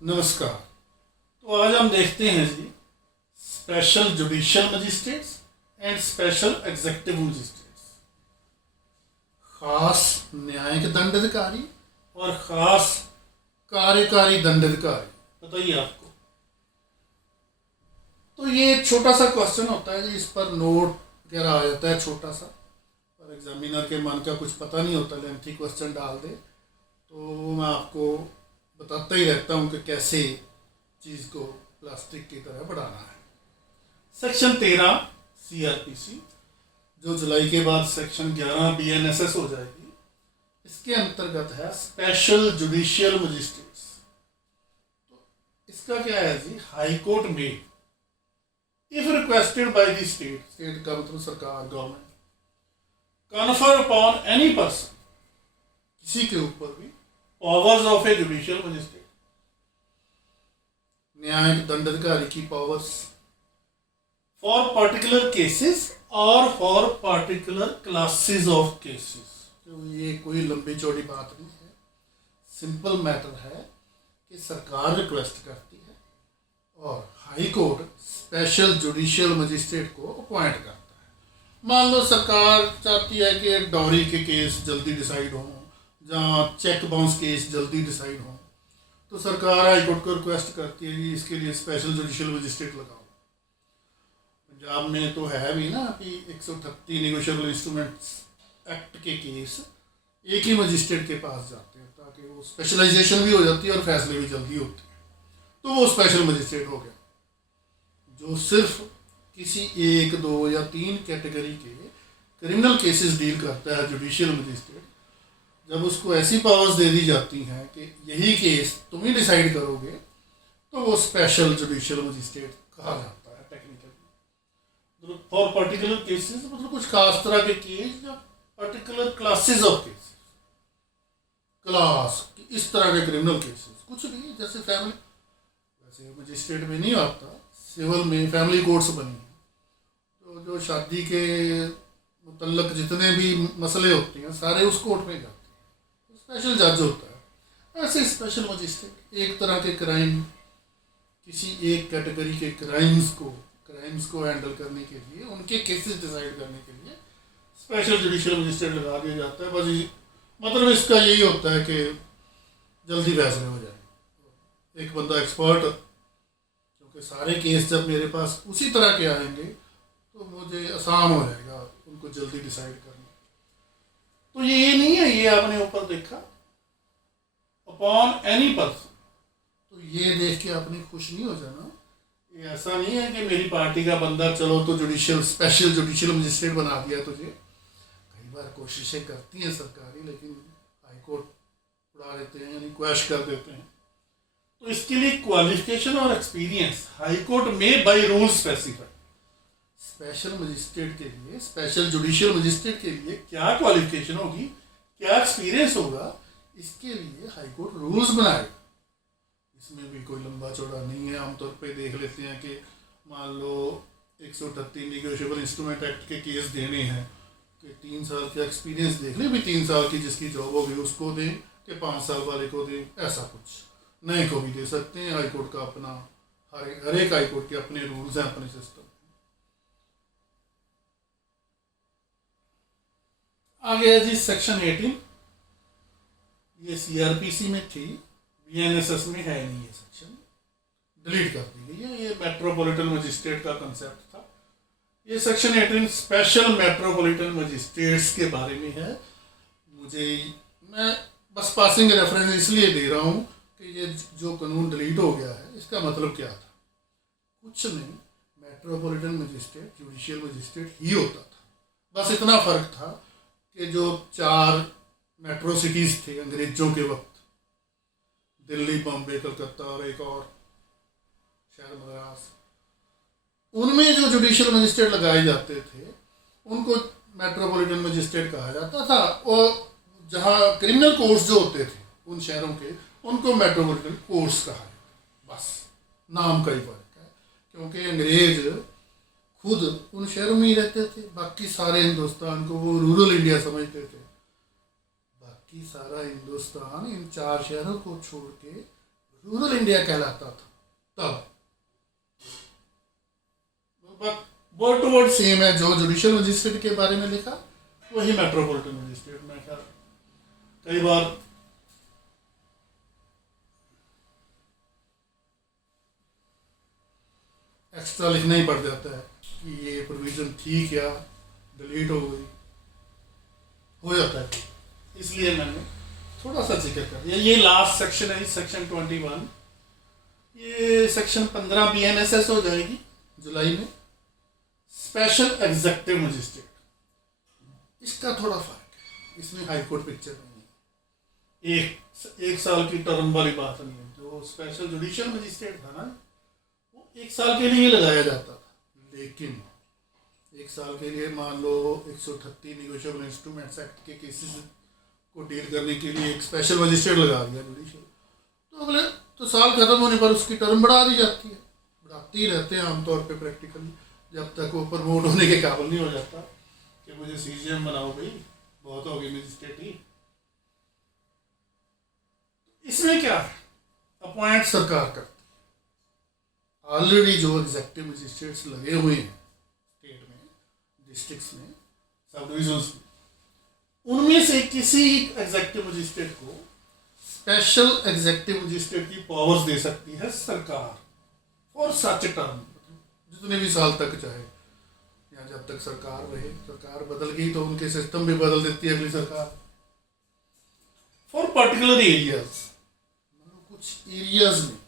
नमस्कार। तो आज हम देखते हैं जी special judicial magistrates and special executive magistrates, खास न्यायिक दंडाधिकारी और खास कार्यकारी दंडाधिकारी। बताइए आपको। तो ये एक छोटा सा क्वेश्चन होता है जी, इस पर नोट वगैरह आ जाता है छोटा सा, और एग्जामिनर के मन का कुछ पता नहीं होता, लेंथी क्वेश्चन डाल दे तो मैं आपको बताता ही रहता हूँ कि कैसे चीज़ को प्लास्टिक की तरह बढ़ाना है। सेक्शन 13 CRPC, जो जुलाई के बाद सेक्शन 11 BNSS हो जाएगी, इसके अंतर्गत है स्पेशल जुडिशियल मजिस्ट्रेट्स। तो इसका क्या है जी, हाई कोर्ट में if requested by the state का मतलब सरकार, government, confer upon any person, किसी के ऊपर भी, powers of a judicial magistrate, न्यायिक दंडाधिकारी की पावर्स, फॉर पर्टिकुलर केसेस और for particular classes of cases. तो ये कोई लंबी चौड़ी बात नहीं है, सिंपल मैटर है कि सरकार रिक्वेस्ट करती है और high court special judicial magistrate को अपॉइंट करता है। मान लो सरकार चाहती है कि डॉरी के केस जल्दी डिसाइड हों, जहाँ चेक बाउंस केस जल्दी डिसाइड हो, तो सरकार हाई कोर्ट को रिक्वेस्ट करती है कि इसके लिए स्पेशल जुडिशियल मजिस्ट्रेट लगाओ। पंजाब में तो है भी ना कि 138 निगोशिएबल इंस्ट्रूमेंट्स एक्ट के केस एक ही मजिस्ट्रेट के पास जाते हैं, ताकि वो स्पेशलाइजेशन भी हो जाती है और फैसले भी जल्दी होते हैं। तो वो स्पेशल मजिस्ट्रेट हो गया, जो सिर्फ किसी 1, 2 या 3 कैटेगरी के क्रिमिनल केसेस डील करता है। जुडिशियल मजिस्ट्रेट जब उसको ऐसी पावर्स दे दी जाती हैं कि यही केस तुम ही डिसाइड करोगे, तो वो स्पेशल जुडिशियल मजिस्ट्रेट कहा जाता है टेक्निकली। मतलब फॉर पर्टिकुलर केसेस, मतलब कुछ खास तरह के केस या particular classes of cases, class इस तरह के क्रिमिनल केसेस, कुछ भी, जैसे फैमिली, वैसे मजिस्ट्रेट में नहीं आता, सिविल में फैमिली कोर्ट्स बनी हैं, तो जो शादी के मुतल्लक जितने भी मसले होते हैं सारे उस कोर्ट में जाते हैं, स्पेशल जज होता है। ऐसे स्पेशल मजिस्ट्रेट एक तरह के क्राइम, किसी एक कैटेगरी के क्राइम्स को हैंडल करने के लिए, उनके केसेस डिसाइड करने के लिए स्पेशल जुडिशियल मजिस्ट्रेट लगा दिया जाता है। बस मतलब इसका यही होता है कि जल्दी फैसले हो जाए। एक बंदा एक्सपर्ट, क्योंकि सारे केस जब मेरे पास उसी तरह के आएंगे तो मुझे आसान हो जाएगा उनको जल्दी डिसाइड करना। तो ये नहीं है, ये आपने ऊपर देखा अपॉन एनी पर्सन, तो ये देख के आपने खुश नहीं हो जाना। ये ऐसा नहीं है कि मेरी पार्टी का बंदा, चलो तो स्पेशल जुडिशियल मजिस्ट्रेट बना दिया तुझे। कई बार कोशिशें करती हैं सरकारी, लेकिन हाई कोर्ट उड़ा देते हैं, यानी क्वैश कर देते हैं। तो इसके लिए क्वालिफिकेशन और एक्सपीरियंस हाई कोर्ट में by rule specify. Special magistrate के लिए, स्पेशल जुडिशियल मजिस्ट्रेट के लिए क्या क्वालिफिकेशन होगी, क्या एक्सपीरियंस होगा, इसके लिए हाई कोर्ट रूल्स बनाएगा। इसमें भी कोई लंबा चौड़ा नहीं है। आमतौर पे देख लेते हैं कि मान लो 138 निगोशिएबल इंस्ट्रूमेंट एक्ट के केस देने हैं कि 3 साल का एक्सपीरियंस देख ले, भी 3 साल की जिसकी जॉब होगी उसको दें कि 5 साल वाले को दें, ऐसा कुछ नए को भी दे सकते हैं। हाई कोर्ट का अपना, हर एक हाई कोर्ट के अपने रूल्स हैं, अपने सिस्टम। आगे है जी सेक्शन 18, ये CRPC में थी, BNSS में है नहीं, ये सेक्शन डिलीट कर दी गई है। ये मेट्रोपॉलिटन मजिस्ट्रेट का कंसेप्ट था। ये सेक्शन 18 स्पेशल मेट्रोपॉलिटन मजिस्ट्रेट्स के बारे में है। मैं बस पासिंग रेफरेंस इसलिए दे रहा हूँ कि ये जो कानून डिलीट हो गया है, इसका मतलब क्या था। कुछ नहीं, मेट्रोपॉलिटन मजिस्ट्रेट जुडिशियल मजिस्ट्रेट ही होता था। बस इतना फर्क था कि जो 4 मेट्रो सिटीज़ थे अंग्रेजों के वक्त, दिल्ली, बॉम्बे, कलकत्ता और एक और शहर मद्रास, उनमें जो जुडिशियल मजिस्ट्रेट लगाए जाते थे उनको मेट्रोपॉलिटन मजिस्ट्रेट कहा जाता था। और जहाँ क्रिमिनल कोर्ट्स जो होते थे उन शहरों के, उनको मेट्रोपॉलिटन कोर्ट्स कहा जाता। बस नाम का ही फर्क है, क्योंकि अंग्रेज खुद उन शहरों में ही रहते थे, बाकी सारे हिंदुस्तान को वो रूरल इंडिया समझते थे। बाकी सारा हिंदुस्तान इन 4 शहरों को छोड़ के रूरल इंडिया कहलाता था तब। वर्ड टू वर्ड सेम है, जो जुडिशियल मजिस्ट्रेट के बारे में लिखा वही मेट्रोपॉलिटन मजिस्ट्रेट में। क्या कई बार एक्स्ट्रा लिखना ही पड़ जाता है कि ये प्रोविजन थी क्या, डिलीट हो जाता है, इसलिए मैंने थोड़ा सा जिक्र कर दिया। ये लास्ट सेक्शन है, सेक्शन 21। ये सेक्शन 15 BNSS हो जाएगी जुलाई में। स्पेशल एग्जेक्टिव मजिस्ट्रेट, इसका थोड़ा फर्क है, इसमें हाई कोर्ट पिक्चर नहीं है। एक साल की टर्म वाली बात नहीं है। जो स्पेशल जुडिशियल मजिस्ट्रेट था ना, वो 1 साल के लिए लगाया जाता था, लेकिन 1 साल के लिए मान लो 138 निगोशिएबल इंस्ट्रूमेंट्स एक्ट के केसेस को डील करने के लिए एक स्पेशल मजिस्ट्रेट लगा दिया जुडिशियल, तो अगले तो साल खत्म होने पर उसकी टर्म बढ़ा दी जाती है। बढ़ाते ही रहते हैं आमतौर पे प्रैक्टिकली, जब तक वो प्रमोट होने के काबिल नहीं हो जाता कि मुझे CGM बनाओ भाई, बहुत हो गई मजिस्ट्रेट ही। इसमें क्या है, अपॉइंट सरकार करती है। ऑलरेडी जो एग्जेक्टिव मजिस्ट्रेट्स लगे हुए हैं स्टेट में, डिस्ट्रिक्ट्स में, सब डिविजन्स में, उनमें से किसी एग्जेक्टिव मजिस्ट्रेट को स्पेशल एग्जेक्टिव मजिस्ट्रेट की पावर्स दे सकती है सरकार फॉर सच टर्म, जितने भी साल तक चाहे, या जब तक सरकार रहे। सरकार बदल गई तो उनके सिस्टम भी बदल देती है अगली सरकार। फॉर पर्टिकुलर एरियाज, कुछ एरियाज में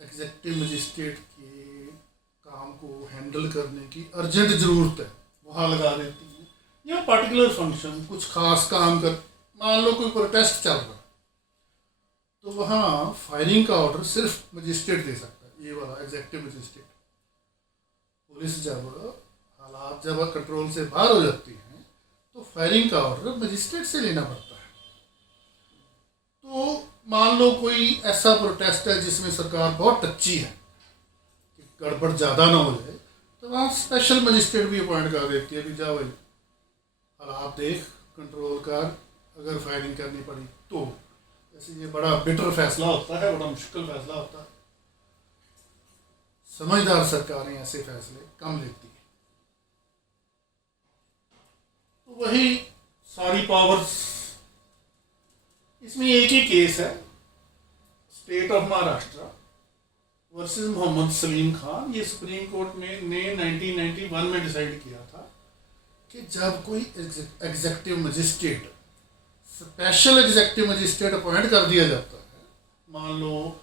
एग्जेक्टिव मजिस्ट्रेट के काम को हैंडल करने की अर्जेंट जरूरत है, वहाँ लगा देती है। या पर्टिकुलर फंक्शन, कुछ खास काम कर, मान लो कोई प्रोटेस्ट चल रहा, तो वहाँ फायरिंग का ऑर्डर सिर्फ मजिस्ट्रेट दे सकता है, ये वाला एग्जेक्टिव मजिस्ट्रेट। पुलिस जब हालात जब कंट्रोल से बाहर हो जाती हैं तो फायरिंग का ऑर्डर मजिस्ट्रेट से लेना पड़ता है। तो मान लो कोई ऐसा प्रोटेस्ट है जिसमें सरकार बहुत टच्ची है कि गड़बड़ ज़्यादा ना हो जाए, तो वहाँ स्पेशल मजिस्ट्रेट भी अपॉइंट कर देती है कि जाओ भाई हालात देख, कंट्रोल कर, अगर फायरिंग करनी पड़ी तो। जैसे ये बड़ा बिटर फैसला होता है, बड़ा मुश्किल फैसला होता है, समझदार सरकारें ऐसे फैसले कम लेती है। तो वही सारी पावर्स, इसमें एक ही केस है, state of Maharashtra versus Mohammed Salim Khan. ये सुप्रीम कोर्ट ने 1991 में डिसाइड किया था कि जब कोई executive magistrate, special executive magistrate appoint कर दिया जाता है, मान लो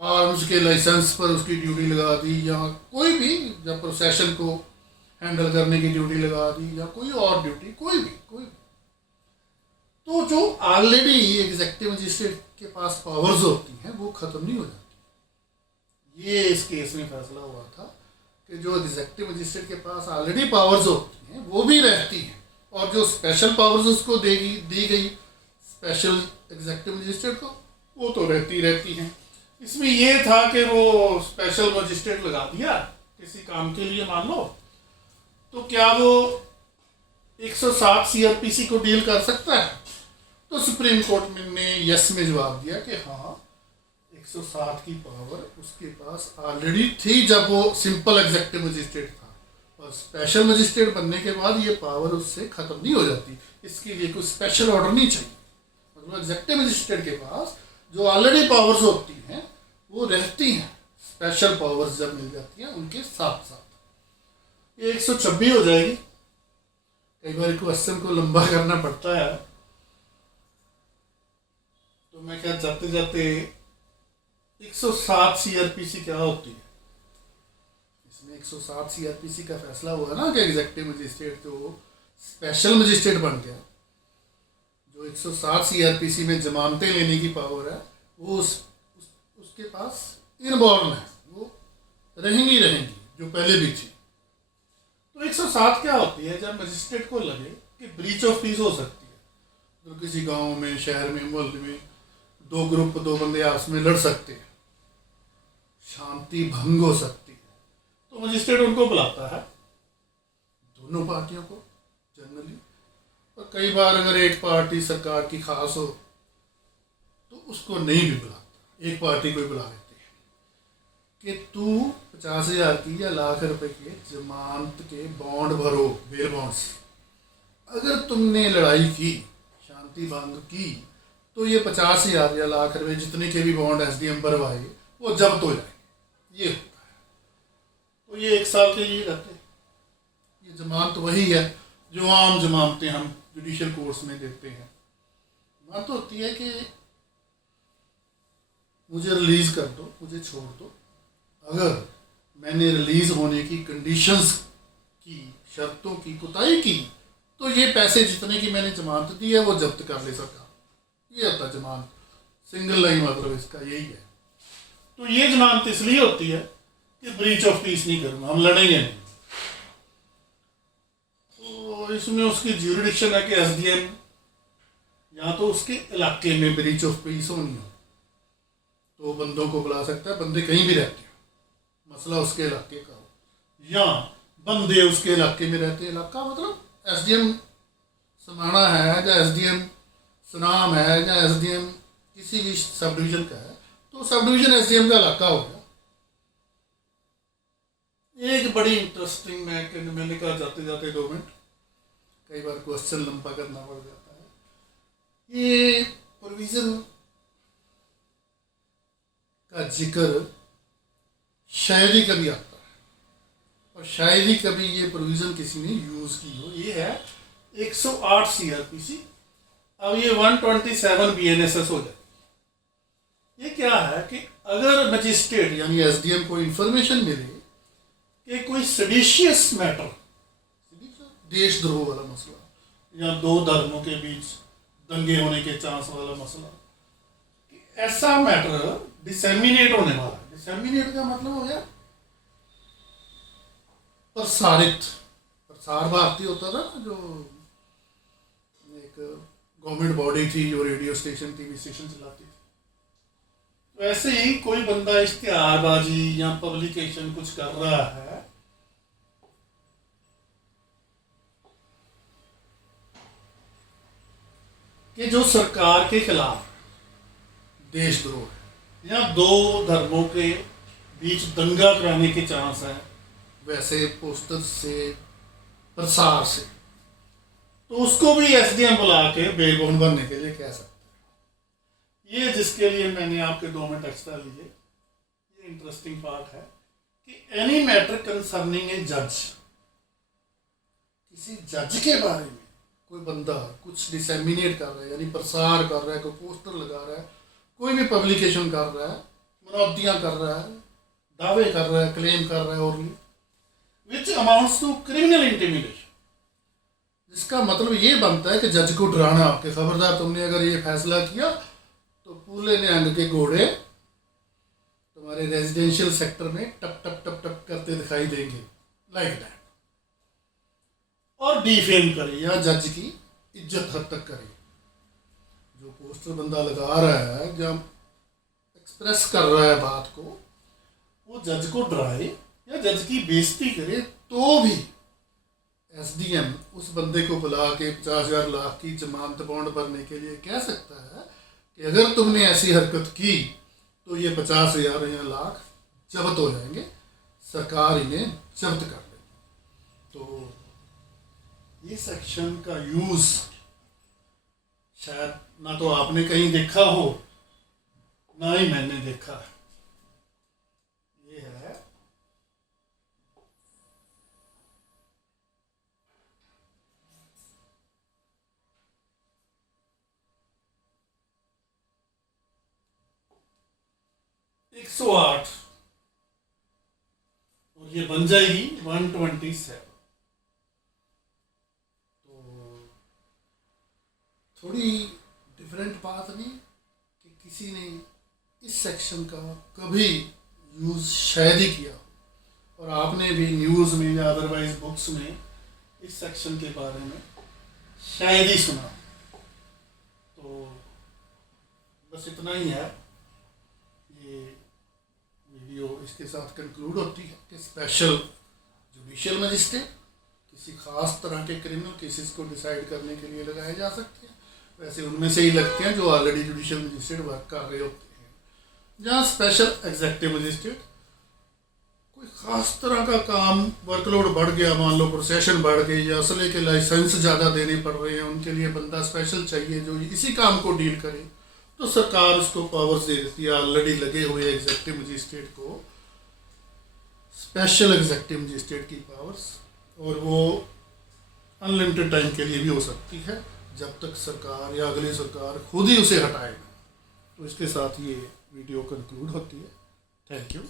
आर्म्स के लाइसेंस पर उसकी ड्यूटी लगा दी, या कोई भी जब प्रोसेशन को हैंडल करने की ड्यूटी लगा दी, या कोई और ड्यूटी, कोई भी, तो जो ऑलरेडी एग्जेक्टिव मजिस्ट्रेट के पास पावर्स होती हैं वो खत्म नहीं हो जाती। ये इस केस में फैसला हुआ था कि जो एग्जेक्टिव मजिस्ट्रेट के पास ऑलरेडी पावर्स होती हैं वो भी रहती हैं, और जो स्पेशल पावर्स उसको दी गई स्पेशल एग्जेक्टिव मजिस्ट्रेट को, वो तो रहती हैं। इसमें ये था कि वो स्पेशल मजिस्ट्रेट लगा दिया किसी काम के लिए मान लो, तो क्या वो 107 CRPC को डील कर सकता है? तो सुप्रीम कोर्ट ने यस में जवाब दिया कि हाँ, 107 की पावर उसके पास ऑलरेडी थी जब वो सिंपल एग्जेक्टिव मजिस्ट्रेट था, और स्पेशल मजिस्ट्रेट बनने के बाद ये पावर उससे ख़त्म नहीं हो जाती। इसके लिए कोई स्पेशल ऑर्डर नहीं चाहिए। मतलब एग्जेक्टिव मजिस्ट्रेट के पास जो ऑलरेडी पावर्स होती हैं वो रहती हैं, स्पेशल पावर्स जब मिल जाती हैं उनके साथ साथ। ये 126 हो जाएगी। कई बार क्वेश्चन को लंबा करना पड़ता है, तो मैं क्या जाते जाते 107 CRPC क्या होती है, इसमें 107 CRPC का फैसला हुआ ना कि एग्जेक्टिव मजिस्ट्रेट तो स्पेशल मजिस्ट्रेट बन गया। जो 107 CRPC में जमानतें लेने की पावर है वो उसके पास इनबॉर्न है, वो रहेंगी जो पहले भी थी। तो 107 क्या होती है, जब मजिस्ट्रेट को लगे कि ब्रीच ऑफ पीस हो सकती है, तो किसी गांव में, शहर में, मोहल्ले में दो बंदे आपस में लड़ सकते हैं, शांति भंग हो सकती है, तो मजिस्ट्रेट उनको बुलाता है, दोनों पार्टियों को जनरली। और कई बार अगर एक पार्टी सरकार की खास हो तो उसको नहीं भी बुलाता, एक पार्टी को ही बुला लेते हैं कि तू 50,000 की या लाख रुपए के जमानत के बॉन्ड भरो, बेल बॉन्ड्स। अगर तुमने लड़ाई की, शांति भंग की, तो ये 50,000 या लाख रुपए जितने के भी बॉन्ड एसडीएम भरवाए वो जब्त हो जाएंगे। ये होता है। तो ये 1 साल के लिए रहते हैं। ये जमानत वही है जो आम जमानतें हम जुडिशियल कोर्ट्स में देते हैं। बात तो होती है कि मुझे रिलीज कर दो, मुझे छोड़ दो। अगर मैंने रिलीज होने की कंडीशंस की, शर्तों की कोताही की, तो ये पैसे जितने की मैंने जमानत दी है वो जब्त कर ले सरकार। ये होता है जमानत, सिंगल लाइन मतलब इसका यही है। तो ये जमानत इसलिए होती है कि ब्रीच ऑफ पीस नहीं करूंगा, हम लड़ेंगे नहीं। तो इसमें उसकी ज्यूरिडिक्शन है कि एसडीएम या तो उसके इलाके में ब्रीच ऑफ पीस होनी हो तो बंदों को बुला सकता है, बंदे कहीं भी रहते हो, मसला उसके इलाके का हो, या बंदे उसके इलाके में रहते हैं। इलाका मतलब एसडीएम समाना है या एसडीएम सुनाम है या एसडीएम किसी भी सब डिवीजन का है, तो सब डिवीजन एसडीएम का इलाका हो गया। एक बड़ी इंटरेस्टिंग, मैंने कहा जाते जाते 2 मिनट, कई बार क्वेश्चन लंबा करना पड़ जाता है। ये प्रोविजन का जिक्र शायद ही कभी आता है और शायद ही कभी ये प्रोविजन किसी ने यूज की हो। ये है 108 सीआरपीसी, अब ये 127 बीएनएसएस हो जाए। ये क्या है कि अगर मजिस्ट्रेट यानी एसडीएम को इंफॉर्मेशन मिले कि कोई सेडिशियस मैटर, देशद्रोह वाला मसला या 2 धर्मों के बीच दंगे होने के चांस वाला मसला, कि ऐसा मैटर डिसेमिनेट होने वाला है। डिसेमिनेट का मतलब हो गया प्रसारित। प्रसार भारती होता था ना, जो एक गवर्नमेंट बॉडी थी जो रेडियो स्टेशन, टीवी स्टेशन चलाती थी। तो ऐसे ही कोई बंदा इश्तिहारबाजी या पब्लिकेशन कुछ कर रहा है कि जो सरकार के खिलाफ देशद्रोह है या 2 धर्मों के बीच दंगा कराने के चांस है, वैसे पोस्टर से, प्रसार से, तो उसको भी एसडीएम बुला के बेल बॉन्ड भरने के लिए कह सकते हैं। ये जिसके लिए मैंने आपके 2 मिनट एक्स्ट्रा लिए, ये इंटरेस्टिंग पार्ट है कि एनी मैटर कंसर्निंग ए जज, किसी जज के बारे में कोई बंदा कुछ डिसेमिनेट कर रहा है यानी प्रसार कर रहा है, कोई पोस्टर लगा रहा है, कोई भी पब्लिकेशन कर रहा है, मुनादियाँ कर रहा है, दावे कर रहा है, क्लेम कर रहा है, और विच अमाउंट्स टू क्रिमिनल इंटिमिडेशन, जिसका मतलब ये बनता है कि जज को डराना कि खबरदार तुमने अगर ये फैसला किया तो पूले निहंग के घोड़े तुम्हारे रेजिडेंशियल सेक्टर में टप टप टप टप करते दिखाई देंगे, लाइक दैट। और डिफेम करे या जज की इज्जत हद तक करे। जो पोस्टर बंदा लगा रहा है, जब एक्सप्रेस कर रहा है बात को, वो जज को डराए या जज की बेइज्जती करे, तो भी एसडीएम उस बंदे को बुला के 50,000 लाख की जमानत बॉन्ड भरने के लिए कह सकता है कि अगर तुमने ऐसी हरकत की तो ये 50,000 या लाख जब्त हो जाएंगे, सरकार इन्हें जब्त कर लेगी। तो ये सेक्शन का यूज शायद ना तो आपने कहीं देखा हो, ना ही मैंने देखा है। ये है एक 108 और ये बन जाएगी 127। थोड़ी डिफरेंट बात नहीं कि किसी ने इस सेक्शन का कभी यूज़ शायद ही किया हो और आपने भी न्यूज़ में या अदरवाइज बुक्स में इस सेक्शन के बारे में शायद ही सुना। तो बस इतना ही है। ये वीडियो इसके साथ कंक्लूड होती है कि स्पेशल जुडिशियल मजिस्ट्रेट किसी खास तरह के क्रिमिनल केसेस को डिसाइड करने के लिए लगाए जा सकते हैं। वैसे उनमें से ही लगते हैं जो ऑलरेडी जुडिशियल मजिस्ट्रेट वर्क कर रहे होते हैं। जहाँ स्पेशल एग्जेक्टिव मजिस्ट्रेट कोई ख़ास तरह का काम, वर्कलोड बढ़ गया, मान लो प्रोसेशन बढ़ गई या असले के लाइसेंस ज़्यादा देने पड़ रहे हैं, उनके लिए बंदा स्पेशल चाहिए जो इसी काम को डील करे, तो सरकार उसको पावर्स दे देती है ऑलरेडी लगे हुए एग्जेक्टिव मजिस्ट्रेट को स्पेशल एग्जेक्टिव मजिस्ट्रेट की पावर्स, और वो अनलिमिटेड टाइम के लिए भी हो सकती है जब तक सरकार या अगली सरकार खुद ही उसे हटाए। तो इसके साथ ये वीडियो कंक्लूड होती है। Thank you.